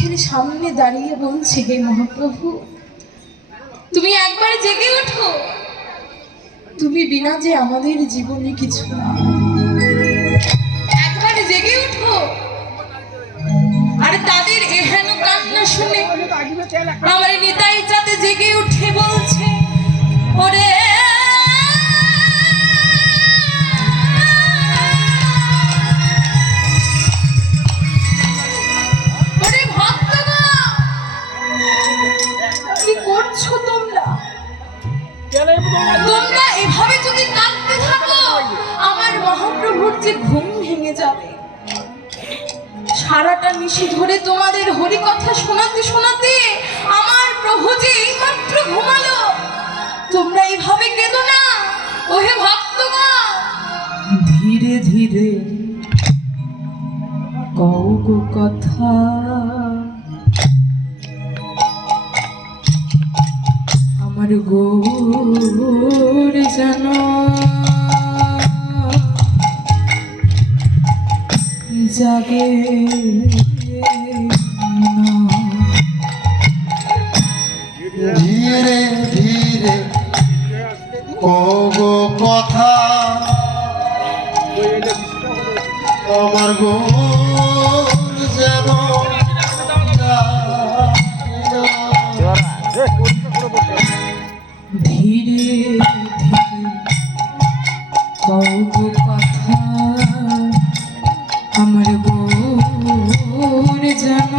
চোখের সামনে দাঁড়িয়ে বলছে, হে মহাপ্রভু, তুমি একবার জেগে ওঠো, তুমি বিনা যে আমাদের জীবনে কিছু না। একবার জেগে ওঠো। আর তাদের এহেন কান্না শুনে আমার নিতাই চাঁদে জেগে উঠে বলছে, ওরে কি করছো তোমরা? তোমরা এভাবে যদি কাঁদতে থাকো, আমার মহাপ্রভুর যে ঘুম ভেঙে যাবে। সারাটা নিশি ধরে তোমাদের হরি কথা শোনাতে শোনাতে আমার প্রভু যে এইমাত্র ঘুমালো। তোমরা এইভাবে কেঁদো না, ওহে ভক্তগণ। ধীরে ধীরে কও গো কথা, আমার গৌর যেন জাগে ধীরে ধীরে কগো কথা, আমার গৌর যেন ধীরে ধীরে কও গো কথা, আমার গৌর যেন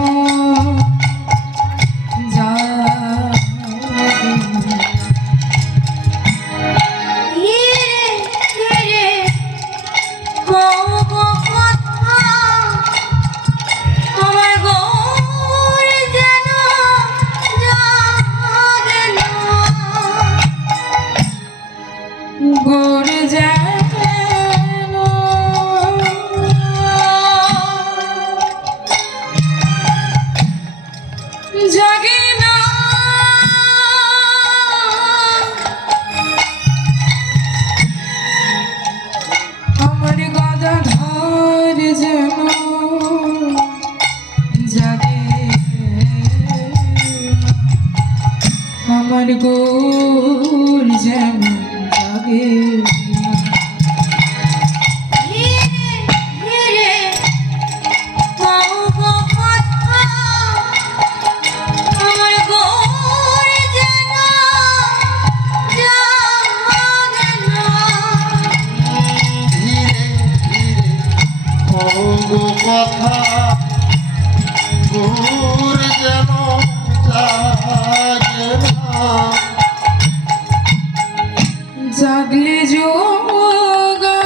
জাগে না। আমার গদাধর যেন জাগে, আমার গৌর যেন জাগে। কথা গৌর যেন জাগে না, জাগলে যোগা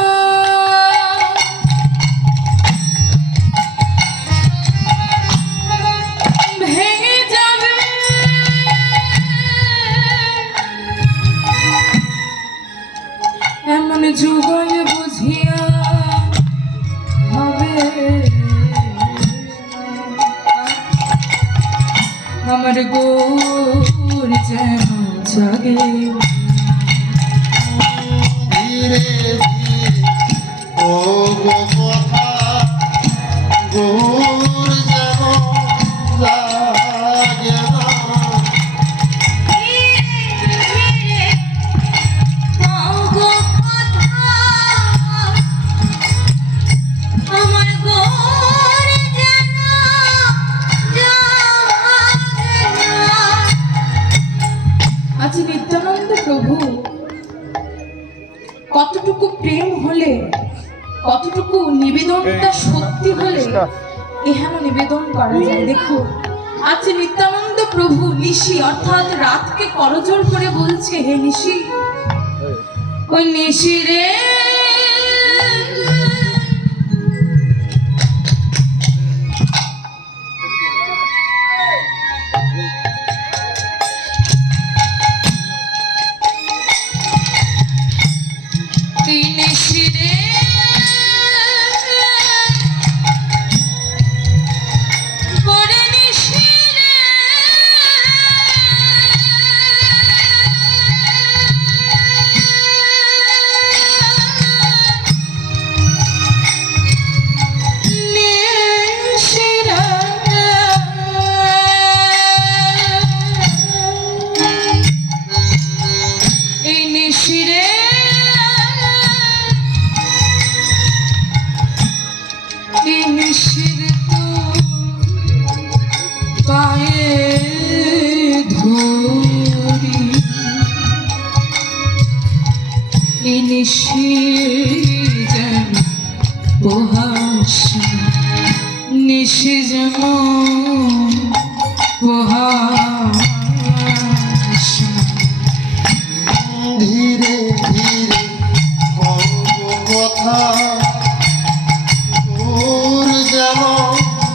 ভেঙে যাবে, এমন যুগল বুঝিয়া হবে আমার গৌর যেন জাগে। ধীরে ধীরে কগো কথা গৌর যেন জাগে না, আজ নিত্যানন্দ প্রভু কতটুকু প্রেম হলে, কতটুকু নিবেদনটা সত্যি হলে এহেন নিবেদন করা যায়। দেখো, আজ নিত্যানন্দ প্রভু নিশি অর্থাৎ রাতকে করজোড় করে বলছে, হে নিশি, ওই নিশি রে, নিশি রে, ওরে নিশি রে, নিশি যেন পোহাসা নিশি যেন পোহাসা ধীরে ধীরে বলব কথা তোর যেন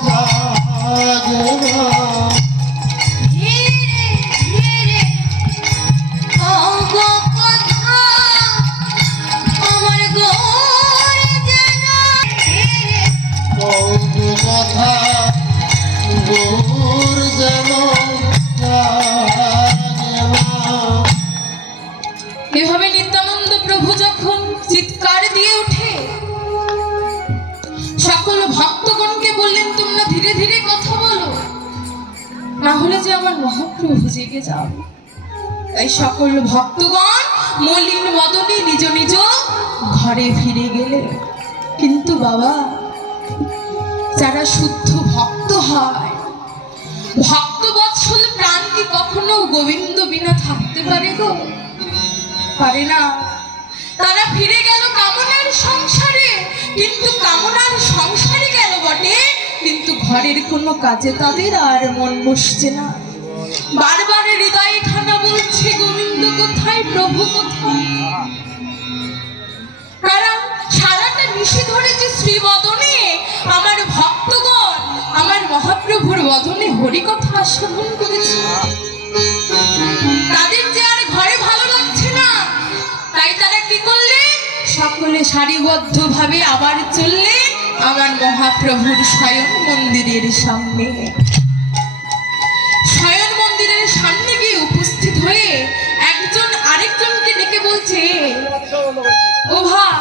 জাগে না ধীরে ধীরে ওগো কথা আমার গড়ে যেন ধীরে বলব কথা তোর যেন জাগে না এভাবে নিত্যানন্দ প্রভু যখন চিৎকার দিয়ে ওঠে সকল ভক্তগণকে বললেন তোমরা ধীরে ধীরে কথা বলো, না হলে যে আমার মহাপ্রভু জেগে যাবে। তাই সকল ভক্তগণ মলিন বদনে নিজ নিজ ঘরে ফিরে গেলে। কিন্তু বাবা, যারা শুদ্ধ ভক্ত হয়, ভক্ত বৎসল প্রাণ কি কখনো গোবিন্দ বিনা থাকতে পারে গো? পারে না। তারা ফিরে গেল কামনার সংসারে, কিন্তু কামনার সংসারে গেল বটে, কিন্তু ঘরের কোনো কাজে তাদের আর মন বসছে না। বারবার হৃদয়ে খানা বলছে গোবিন্দ কোথায়, প্রভু কোথায়। কারণ সারাটা নিশি ধরে যে শ্রীবদনে আমার ভক্তগণ আমার মহাপ্রভুর বদনে হরিকথা আস্বাদন করেছে, তাদের যে আর ঘরে ভালো লাগছে না। তাই তারা কি করলে? সকলে সারিবদ্ধ ভাবে আবার চললে আমার মহাপ্রভুর শয়ন মন্দিরের সামনে। শয়ন মন্দিরের সামনে গিয়ে উপস্থিত হয়ে একজন আরেকজনকে ডেকে বলছে, ও ভাই,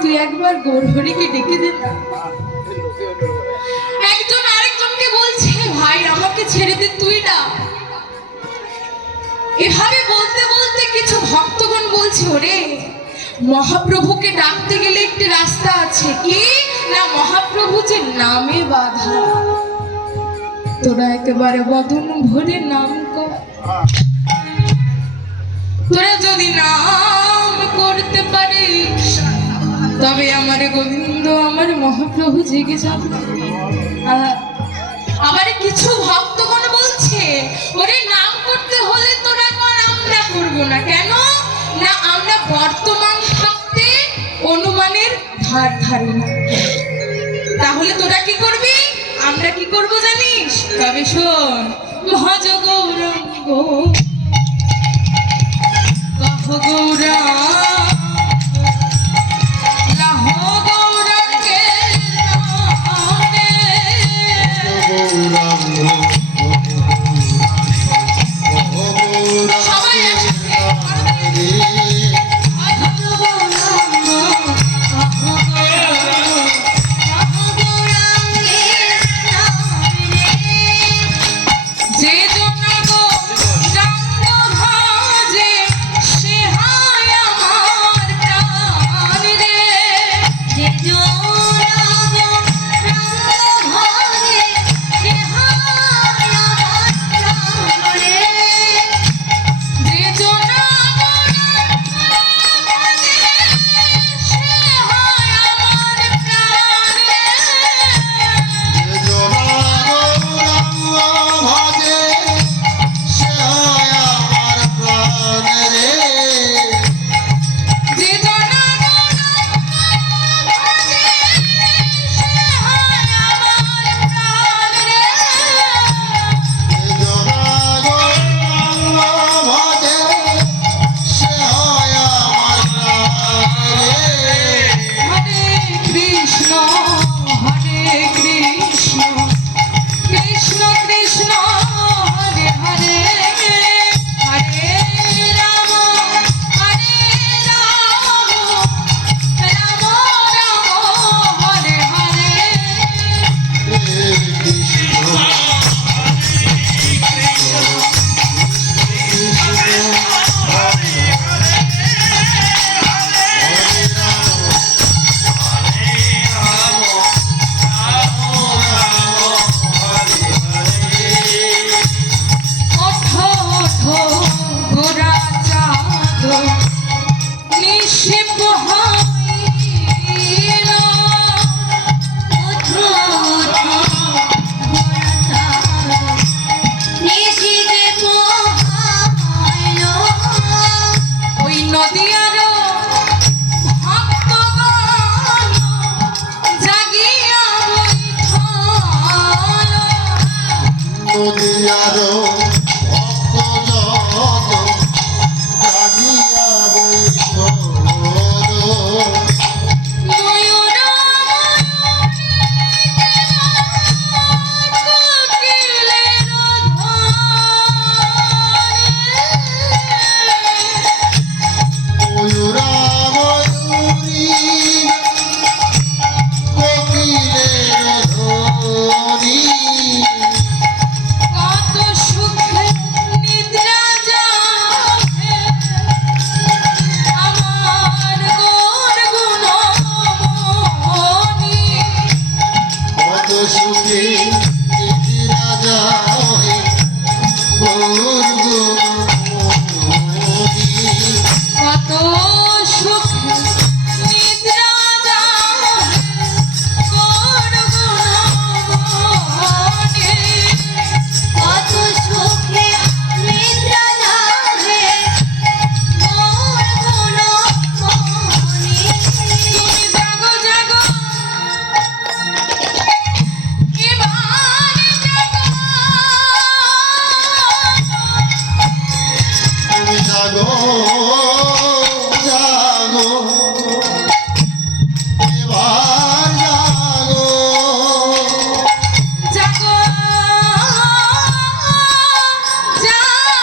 তুই একবার গৌরহরিকে ডেকে দে না। একজন আরেকজনকে বলছে, ভাই আমাকে ছেড়ে দে, তুই না। এভাবে বলতে বলতে কিছু ভক্তগণ বলছে, ওরে মহাপ্রভুকে ডাকতে গেলে একটি রাস্তা আছে, কি না মহাপ্রভু যে নামে বাধা। তোরা একেবারে বদন ভরে নাম কর, তোরা যদি নাম করতে পারিস তবে আমার গোবিন্দ আমার মহাপ্রভু জেগে যাবে। আবার কিছু ভক্তগণ বলছে, ওরে নাম করতে হলে তোরা কর, আমরা করবো না। কেন না আমরা বর্তমান থাকতে অনুমানের ধার ধারি না। তাহলে তোরা কি করবি, আমরা কি করব জানিস? তবে শোন, ভজ গৌরাঙ্গ কহ গৌরাঙ্গ লাহ গৌরাঙ্গের নামে। সবাই একসাথে যে জন্য গো রাঙ্গ ভাজে সে হায় আমার নদিয়ার ভক্ত যত জাগিয়া বৈঠো সুখে রাজা কত সুখ নিদ্রা যাও কোন গুণমণি কত সুখে নিদ্রা যাবে কোন গুণমণি তুমি জাগো জাগো জাগো জাগো এবার জাগো জাগো জাগো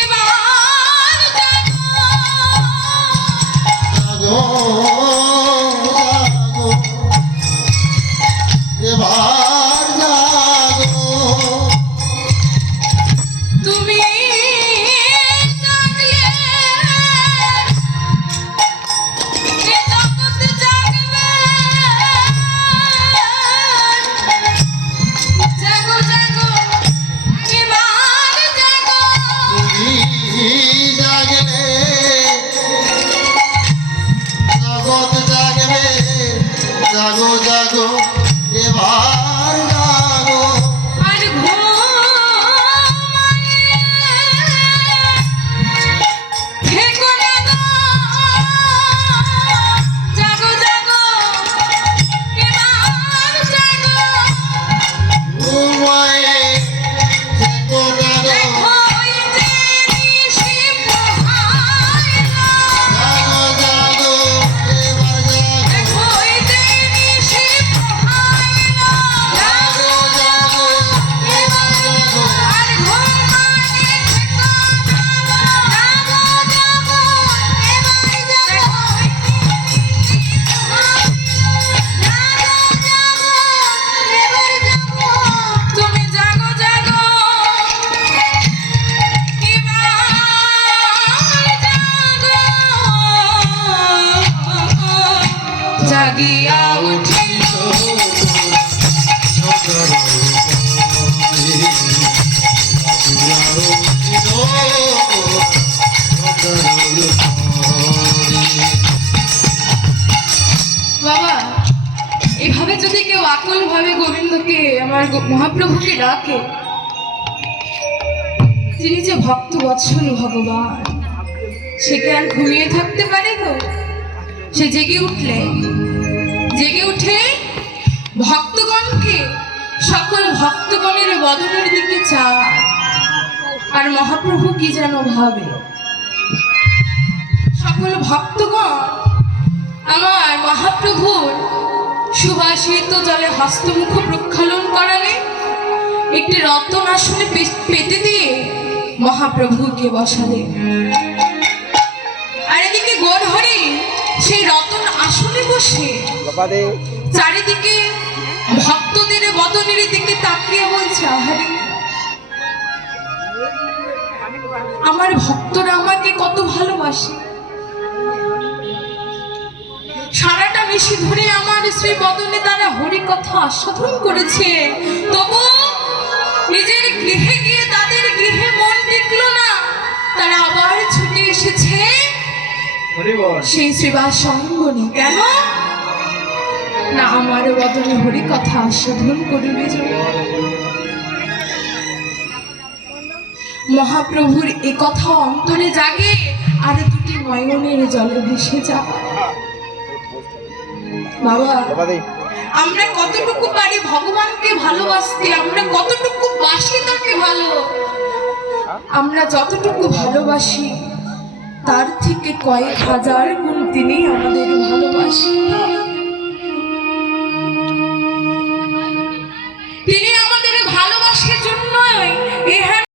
এবার জাগো জাগো এবার জাগো তুমি জাগলে এ জগৎ জাগবে জাগো জাগো এবার জাগো তুমি জাগলে জগৎ জাগবে জাগো জাগো এবার জাগো আর থেকো না গো জাগো জাগো এবার জাগো ঘুমায়ে থেকো না গো দেখো এই যে নিশি পোহাইলো জাগো জাগো এবার জাগো দেখো এই যে নিশি পোহাইলো জাগো জাগো এবার জাগো আর ঘুমায়ে থেকো না গো জাগো জাগো এবার জাগো তুমি জাগো জাগো জাগিয়া উঠিল বাবা এভাবে যদি কেউ আকুল ভাবে গোবিন্দকে আমার মহাপ্রভুকে ডাকে, তিনি যে ভক্ত বৎসল ভগবান, সে কি আর ঘুমিয়ে থাকতে পারে গো? সে জেগে উঠলে জেগে উঠে ভক্তগণকে, সকল ভক্তগণের বদনের দিকে চায়। আর মহাপ্রভু কি যেন ভাবে, সকল ভক্তগণ আমার মহাপ্রভুর সুবাসিত জলে হস্তমুখ প্রক্ষালন করালে একটি রত্ন আসনে পেতে দিয়ে মহাপ্রভুকে বসালে। আর এদিকে গৌরহরি সেই রতন আসনে বসে চারিদিকে ভক্তদের বদনের দিকে তাকিয়ে বলছে, আহারে আমার ভক্তরা আমাকে কত ভালোবাসে, সারাটা নিশি ধরে আমার শ্রী বদনে তারা হরি কথা আস্বাদন করেছে, তবু নিজের গৃহে গিয়ে তাদের গৃহে মন টিকলো না, তারা আবার ছুটে এসেছে সেই শ্রীবাস অঙ্গনে। কেন না আমার বদনে হরি কথা আস্বাদন করিবে জন্য। মহাপ্রভুর এ কথা অন্তরে জাগে আর দুটি নয়নের জলে ভেসে যায়। বাবা আমরা কতটুকু পারি ভগবানকে ভালোবাসতে, আমরা কতটুকু বাসি তাকে ভালো। আমরা যতটুকু ভালোবাসি তার থেকে কয়েক হাজার গুণ তিনি আমাদের ভালোবাসেন।